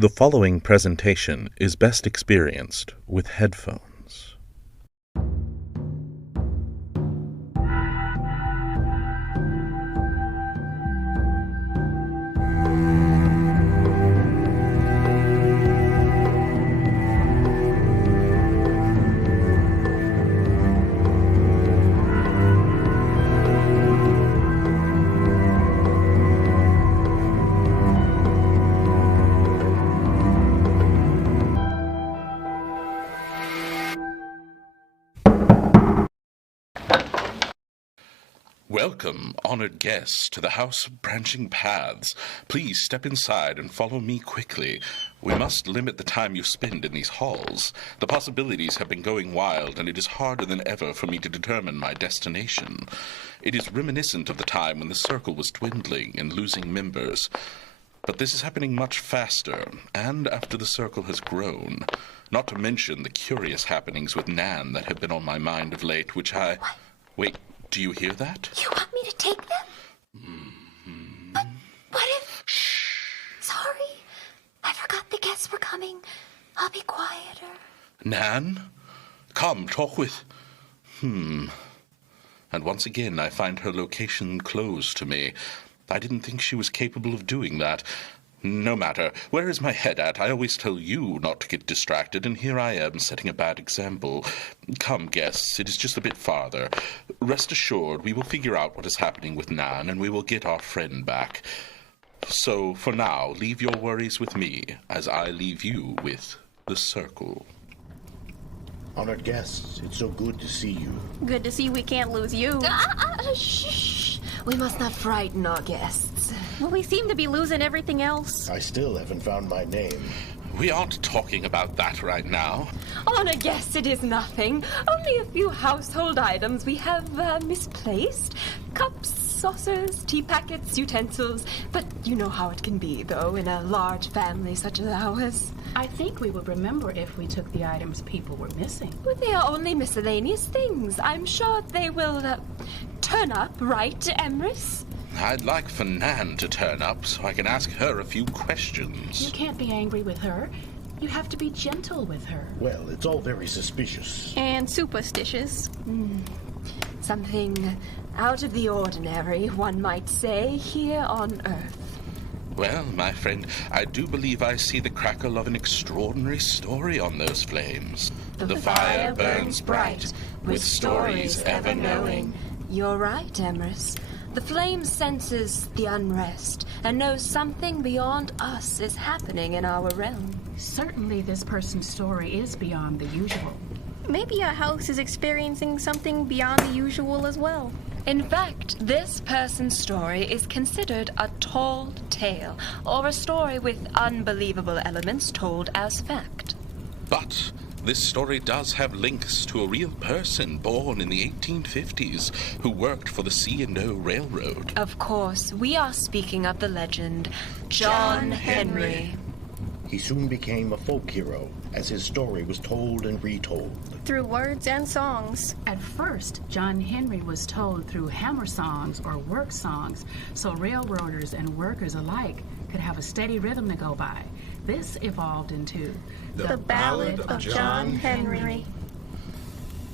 The following presentation is best experienced with headphones. Welcome, honored guests, to the House of Branching Paths. Please step inside and follow me quickly. We must limit the time you spend in these halls. The possibilities have been going wild, and it is harder than ever for me to determine my destination. It is reminiscent of the time when the circle was dwindling and losing members. But this is happening much faster, and after the circle has grown. Not to mention the curious happenings with Nan that have been on my mind of late, which I... Wait. Do you hear that? You want me to take them? But what if... Shh. Sorry. I forgot the guests were coming. I'll be quieter. Nan? Come, talk with... And once again, I find her location closed to me. I didn't think she was capable of doing that. No matter. Where is my head at? I always tell you not to get distracted, and here I am setting a bad example. Come, guests, it is just a bit farther. Rest assured, we will figure out what is happening with Nan, and we will get our friend back. So, for now, leave your worries with me, as I leave you with the circle. Honored guests, it's so good to see you. Good to see we can't lose you. Shh. We must not frighten our guests. Well, we seem to be losing everything else. I still haven't found my name. We aren't talking about that right now. Honored guests, it is nothing. Only a few household items we have misplaced. Cups, saucers, tea packets, utensils. But you know how it can be, though, in a large family such as ours. I think we would remember if we took the items people were missing. Well, they are only miscellaneous things. I'm sure they will turn up, right, Emrys? I'd like for Nan to turn up so I can ask her a few questions. You can't be angry with her. You have to be gentle with her. Well, it's all very suspicious. And superstitious. Something out of the ordinary, one might say, here on Earth. Well, my friend, I do believe I see the crackle of an extraordinary story on those flames. The fire burns bright, with stories ever knowing. You're right, Emrys. The flame senses the unrest and knows something beyond us is happening in our realm. Certainly this person's story is beyond the usual. Maybe our house is experiencing something beyond the usual as well. In fact, this person's story is considered a tall tale, or a story with unbelievable elements told as fact. But this story does have links to a real person born in the 1850s who worked for the C&O Railroad. Of course, we are speaking of the legend, John Henry. He soon became a folk hero, as his story was told and retold. Through words and songs. At first, John Henry was told through hammer songs or work songs, so railroaders and workers alike could have a steady rhythm to go by. This evolved into The Ballad of John Henry.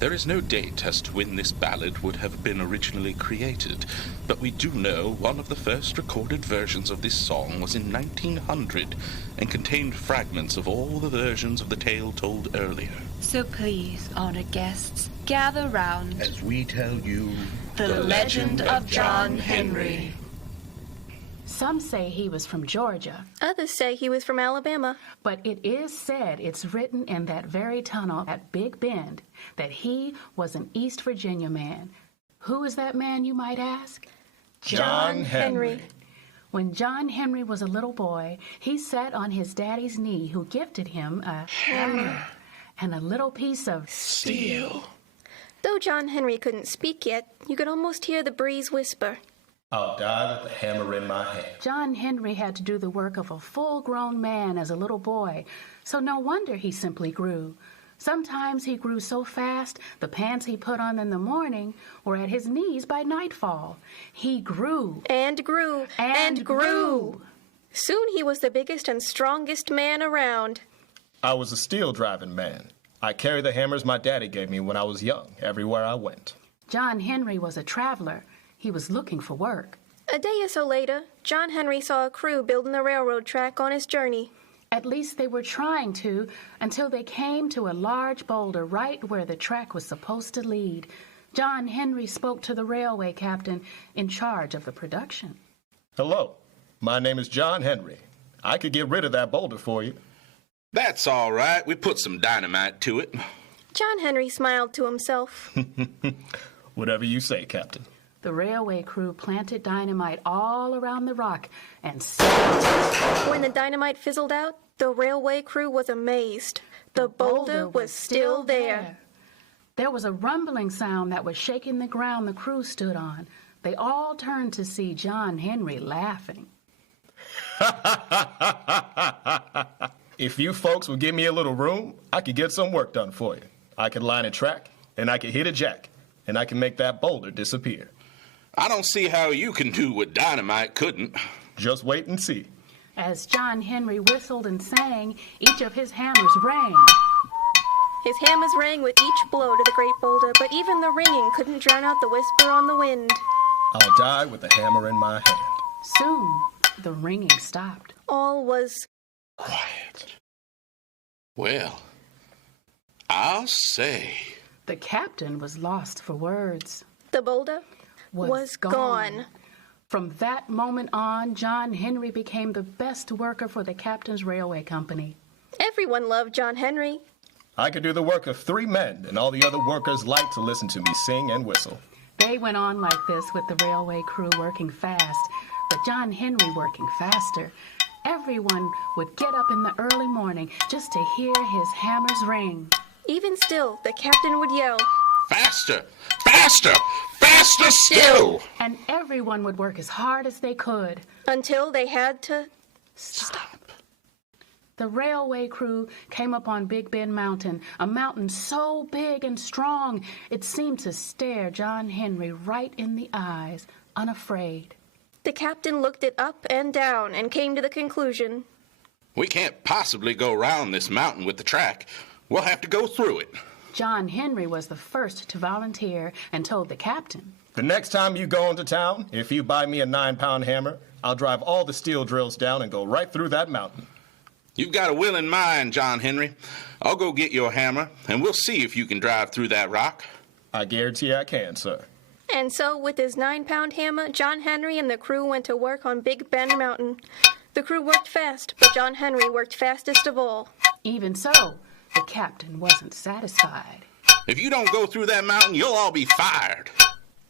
There is no date as to when this ballad would have been originally created, but we do know one of the first recorded versions of this song was in 1900 and contained fragments of all the versions of the tale told earlier. So please, honored guests, gather round As we tell you, the legend of John Henry. Some say he was from Georgia, Others say he was from Alabama. but it is said it's written in that very tunnel at Big Bend that he was an East Virginia man. Who is that man, you might ask? John Henry. When John Henry was a little boy, he sat on his daddy's knee, who gifted him a hammer and a little piece of Steel. Though John Henry couldn't speak yet, you could almost hear the breeze whisper. I'll die with the hammer in my hand. John Henry had to do the work of a full-grown man as a little boy, so no wonder he simply grew. Sometimes he grew so fast, the pants he put on in the morning were at his knees by nightfall. He grew And grew. and grew. Soon he was the biggest and strongest man around. I was a steel driving man. I carried the hammers my daddy gave me when I was young, everywhere I went. John Henry was a traveler. He was looking for work. A day or so later, John Henry saw a crew building a railroad track on his journey. At least they were trying to, until they came to a large boulder right where the track was supposed to lead. John Henry spoke to the railway captain in charge of the production. Hello, my name is John Henry. I could get rid of that boulder for you. That's all right. We put some dynamite to it. John Henry smiled to himself. Whatever you say, Captain. The railway crew planted dynamite all around the rock and When the dynamite fizzled out, the railway crew was amazed. The boulder was still there. There was a rumbling sound that was shaking the ground the crew stood on. They all turned to see John Henry laughing. If you folks would give me a little room, I could get some work done for you. I could line a track, and I could hit a jack, and I can make that boulder disappear. I don't see how you can do what dynamite couldn't. Just wait and see. As John Henry whistled and sang, each of his hammers rang. His hammers rang with each blow to the great boulder, but even the ringing couldn't drown out the whisper on the wind. I'll die with a hammer in my hand. Soon, the ringing stopped. All was Quiet. Well, I'll say. The captain was lost for words. the boulder was gone. From that moment on, John Henry became the best worker for the Captain's Railway Company. Everyone loved John Henry. I could do the work of 3 men, and all the other workers liked to listen to me sing and whistle. They went on like this with the railway crew working fast, but John Henry working faster. Everyone would get up in the early morning just to hear his hammers ring. Even still, the captain would yell, Faster! Faster! Faster still! And everyone would work as hard as they could. until they had to Stop. The railway crew came up on Big Bend Mountain, a mountain so big and strong it seemed to stare John Henry right in the eyes, unafraid. The captain looked it up and down and came to the conclusion. We can't possibly go round this mountain with the track. We'll have to go through it. John Henry was the first to volunteer and told the captain. The next time you go into town, if you buy me a 9-pound hammer, I'll drive all the steel drills down and go right through that mountain. You've got a willing mind, John Henry. I'll go get your hammer, and we'll see if you can drive through that rock. I guarantee I can, sir. And so, with his 9-pound hammer, John Henry and the crew went to work on Big Bend Mountain. The crew worked fast, but John Henry worked fastest of all. Even so, the captain wasn't satisfied. If you don't go through that mountain, you'll all be fired.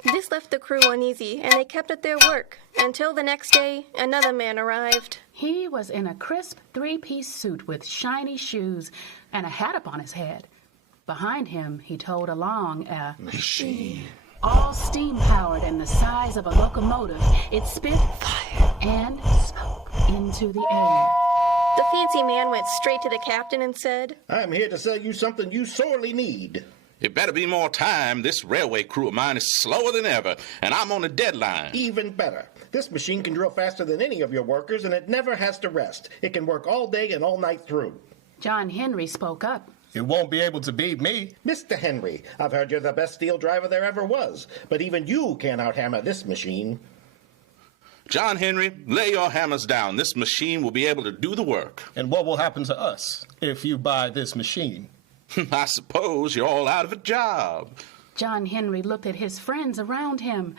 This left the crew uneasy, and they kept at their work, until the next day, another man arrived. He was in a crisp 3-piece suit with shiny shoes and a hat upon his head. Behind him, he towed along a Machine. all steam-powered and the size of a locomotive. It spit fire and smoke into the air. The fancy man went straight to the captain and said, I'm here to sell you something you sorely need. It better be more time. This railway crew of mine is slower than ever, and I'm on a deadline. Even better. This machine can drill faster than any of your workers, and it never has to rest. It can work all day and all night through. John Henry spoke up. It won't be able to beat me. Mr. Henry, I've heard you're the best steel driver there ever was, but even you can't out-hammer this machine. John Henry, lay your hammers down. This machine will be able to do the work. And what will happen to us if you buy this machine? I suppose you're all out of a job. John Henry looked at his friends around him.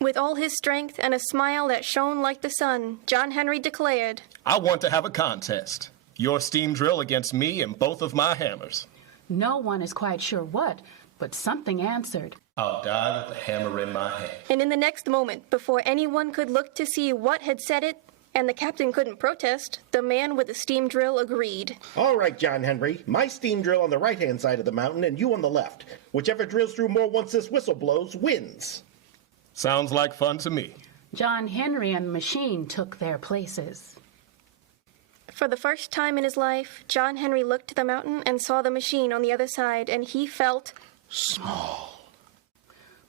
with all his strength and a smile that shone like the sun, John Henry declared, I want to have a contest. Your steam drill against me and both of my hammers. No one is quite sure what, but something answered. I'll die with a hammer in my hand. And in the next moment, before anyone could look to see what had said it, and the captain couldn't protest, the man with the steam drill agreed. All right, John Henry. My steam drill on the right-hand side of the mountain and you on the left. Whichever drills through more once this whistle blows wins. Sounds like fun to me. John Henry and the machine took their places. For the first time in his life, John Henry looked to the mountain and saw the machine on the other side, and he felt Small.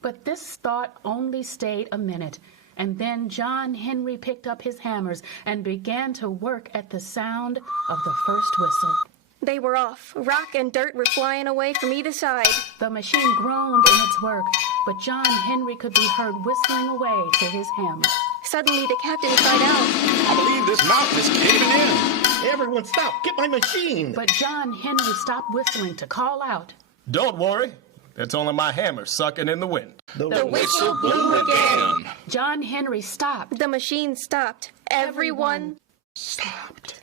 But this thought only stayed a minute. And then John Henry picked up his hammers and began to work at the sound of the first whistle. They were off. Rock and dirt were flying away from either side. The machine groaned in its work, but John Henry could be heard whistling away to his hammer. Suddenly, the captain cried out. I believe this mountain is caving in. Everyone stop! Get my machine! But John Henry stopped whistling to call out. Don't worry. It's only my hammer sucking in the wind. The whistle blew again. John Henry stopped. The machine stopped. Everyone Stopped.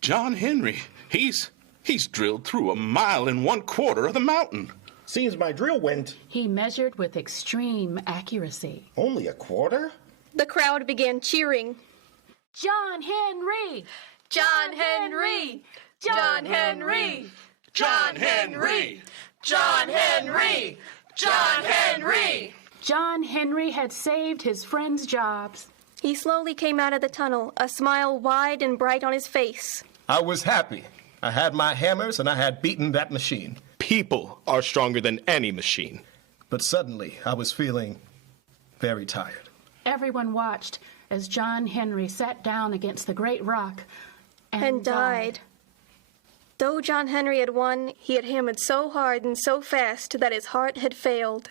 John Henry, he's drilled through 1 1/4 of the mountain. Seems my drill went He measured with extreme accuracy. only a quarter? The crowd began cheering. John Henry! John Henry! John Henry! John Henry! John Henry! John Henry! John Henry had saved his friends' jobs. He slowly came out of the tunnel, a smile wide and bright on his face. I was happy. I had my hammers and I had beaten that machine. People are stronger than any machine. But suddenly, I was feeling very tired. Everyone watched as John Henry sat down against the great rock And died. Though John Henry had won, he had hammered so hard and so fast that his heart had failed.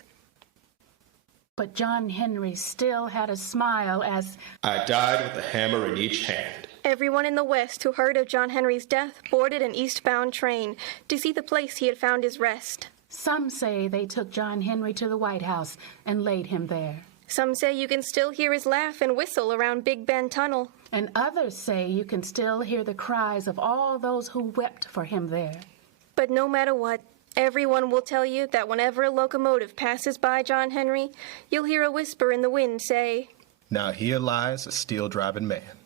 But John Henry still had a smile as I died with a hammer in each hand. Everyone in the West who heard of John Henry's death boarded an eastbound train to see the place he had found his rest. some say they took John Henry to the White House and laid him there. Some say you can still hear his laugh and whistle around Big Bend Tunnel. And others say you can still hear the cries of all those who wept for him there. But no matter what, everyone will tell you that whenever a locomotive passes by John Henry, you'll hear a whisper in the wind say, Now here lies a steel-driving man.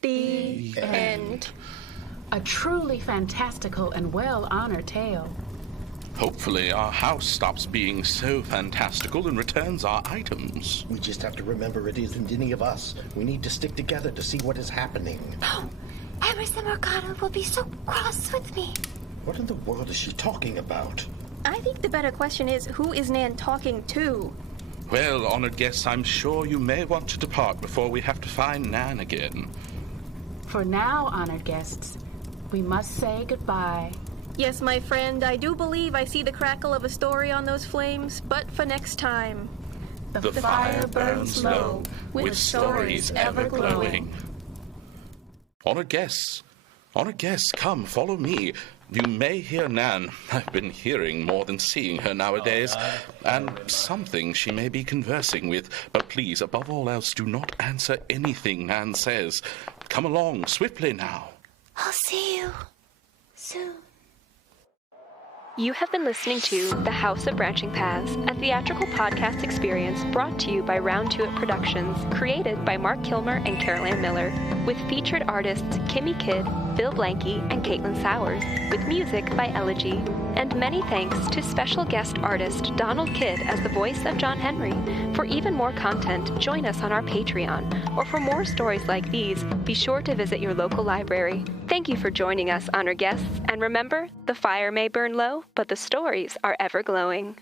The end. A truly fantastical and well-honored tale. Hopefully our house stops being so fantastical and returns our items. We just have to remember it isn't any of us. We need to stick together to see what is happening. Oh, Emerson Mercado will be so cross with me. What in the world is she talking about? I think the better question is, who is Nan talking to? Well, honored guests, I'm sure you may want to depart before we have to find Nan again. For now, honored guests, we must say goodbye. Yes, my friend, I do believe I see the crackle of a story on those flames, but for next time. The fire burns low, with stories ever glowing. Honored guests, come, follow me. You may hear Nan. I've been hearing more than seeing her nowadays, and something she may be conversing with. But please, above all else, do not answer anything Nan says. Come along, swiftly now. I'll see you soon. You have been listening to The House of Branching Paths, a theatrical podcast experience brought to you by Round Two It Productions, created by Mark Kilmer and Carol Ann Miller, with featured artists Kimmy Kidd, Bill Blanky, and Caitlin Sowers, with music by Elegy. And many thanks to special guest artist Donald Kidd as the voice of John Henry. For even more content, join us on our Patreon, or for more stories like these, be sure to visit your local library. Thank you for joining us, honored guests, and remember, the fire may burn low, but the stories are ever glowing.